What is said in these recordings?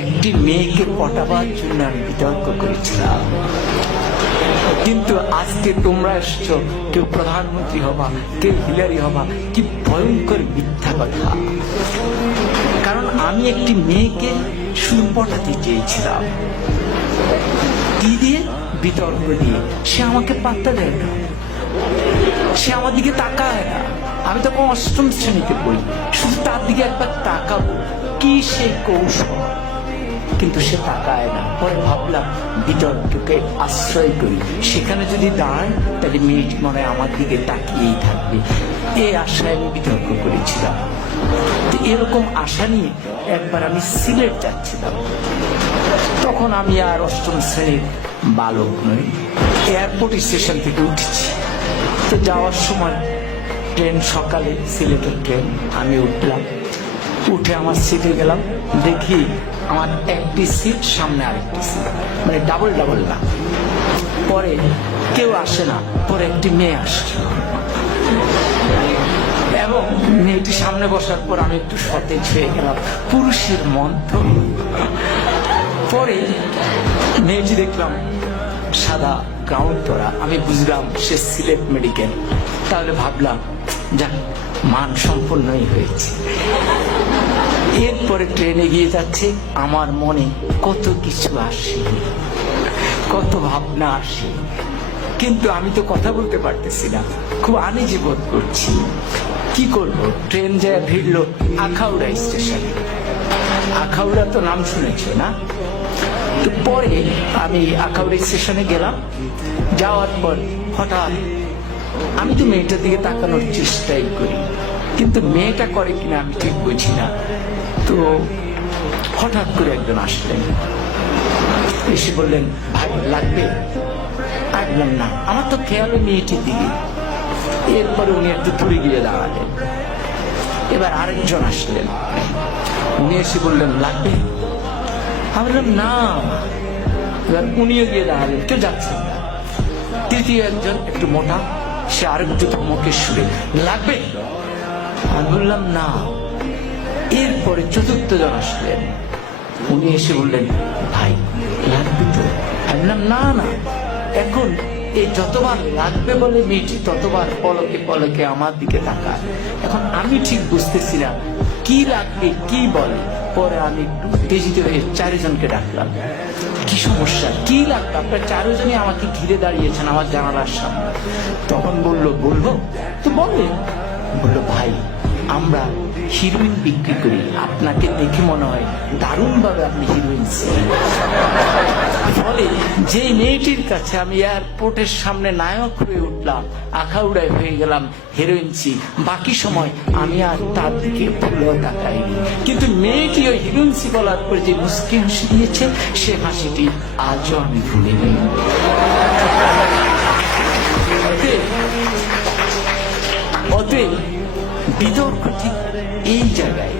একটি মেয়েকে পটাবার জন্য আমি বিতর্ক করেছিলাম। কিন্তু আজকে তোমরা এসছো, কেউ প্রধানমন্ত্রী হবা, কেউ হিলারি হবা। কি ভয়ঙ্কর মিথ্যা কথা! কারণ আমি একটি মেয়েকে শুধু পটাতে চেয়েছিলাম, কি দিয়ে? বিতর্ক দিয়ে। সে আমাকে পাত্তা দেয় না, সে আমার দিকে তাকায় না। আমি তখন অষ্টম শ্রেণীতে পড়ি, শুধু তার দিকে একবার তাকাবো, কি সেই কৌশল, কিন্তু সে তাকায় না। পরে ভাবলাম বিতর্ককে আশ্রয় করি, সেখানে যদি দাঁড়ায় তাহলে মেয়েটি মনে হয় আমার দিকে তাকিয়েই থাকবে। এই আশায় আমি বিতর্ক করেছিলাম। এরকম আশা নিয়ে একবার আমি সিলেট যাচ্ছিলাম। তখন আমি আর অষ্টম শ্রেণীর বালক নই, এয়ারপোর্ট স্টেশন থেকে উঠেছি। তো যাওয়ার সময় ট্রেন, সকালে সিলেটের ট্রেন, আমি উঠলাম। উঠে আমার সিটে গেলাম, দেখি আমার একটি সিট, সামনে আরেকটি সিট, মানে ডাবল ডাবল না। পরে কেউ আসে না, পরে একটি মেয়ে আসছে এবং মেয়েটি সামনে বসার পর আমি একটু সতেজ হয়ে গেলাম, পুরুষের মন্থন। পরে মেয়েটি দেখলাম সাদা গাউন পরা, আমি বুঝলাম সে সিলেট মেডিকেল। তাহলে ভাবলাম যাক, মান সম্পন্নই হয়েছে। এরপরে ট্রেনে গিয়ে যাচ্ছে, আমার মনে কত কিছু আসে, কত ভাবনা আসে, কিন্তু আমি তো কথা বলতে পারতেছি না, খুব আনইজি বোধ করছি। কি করব? ট্রেন যায় ভিড়লো আখাউড়া স্টেশনে। আখাউড়া তো নাম শুনেছ না? তো পরে আমি আখাউড়া স্টেশনে গেলাম। যাওয়ার পর হঠাৎ আমি তো মেয়েটার দিকে তাকানোর চেষ্টাই করি, কিন্তু মেয়েটা করে কিনা আমি ঠিক বুঝি না। তো হঠাৎ করে একজন আসলেন, এসে বললেন, ভাই লাগবে? আমি বললাম না, আমার তো খেয়াল মেয়েটির দিকে। এরপরে উনি একটু দূরে গিয়ে দাঁড়ালেন। এবার আরেকজন আসলেন, উনি এসে বললেন লাগবে? আমি বললাম না। এবার উনিও গিয়ে দাঁড়ালেন, কেউ যাচ্ছেন না। তৃতীয় একজন একটু মোটা, সে আরেকটু ধমকের সুরে, লাগবে? আমি বললাম না। এরপরে চতুর্থ জন আসলেন, উনি এসে বললেন, ভাই লাগবে তো? আমি বললাম না না। এখন এই যতবার লাগবে বলে মেয়েটি ততবার পলকে পলকে আমার দিকে তাকায়। এখন আমি ঠিক বুঝতেছি না কি লাগবে, কি বলে। পরে আমি একটু উত্তেজিত হয়ে চারজনকে ডাকলাম, কি সমস্যা, কি লাগবে? আপনার চারজনই আমাকে ঘিরে দাঁড়িয়েছেন আমার জানালার সামনে। তখন বললো, বলবো তো বললেন। বললো, ভাই আমরা হিরোইন বিক্রি করি, আপনাকে দেখে মনে হয় দারুণ ভাবে আপনি হিরোইন। ফলে যে মেয়েটির কাছে আমি এয়ারপোর্টের সামনে নায়ক হয়ে উঠলাম, আখাউড়ায় হয়ে গেলাম হিরোইনসি, বাকি সময় আমি আর তার দিকে ভুলেও তাকাইনি। কিন্তু মেয়েটি ওই হিরোইনসি বলার পর যে মুস্কি হাসি দিয়েছে, সে হাসিটি আজও আমি ভুলিনি। অতএব বিতর্ক ঠিক এই জায়গায়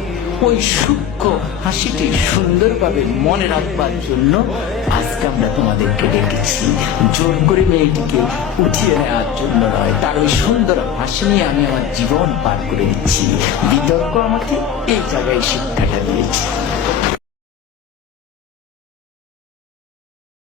ওই সূক্ষ্ম হাসিটি সুন্দরভাবে মনে রাখবার জন্য আজকে আমরা তোমাদেরকে ডেকেছি। জোর করে মেয়েটিকে উঠিয়ে নেওয়ার জন্য নয়, তার ওই সুন্দর হাসি নিয়ে আমি আমার জীবন পার করে দিচ্ছি। বিতর্ক আমাকে এই জায়গায় শিক্ষাটা দিয়েছে।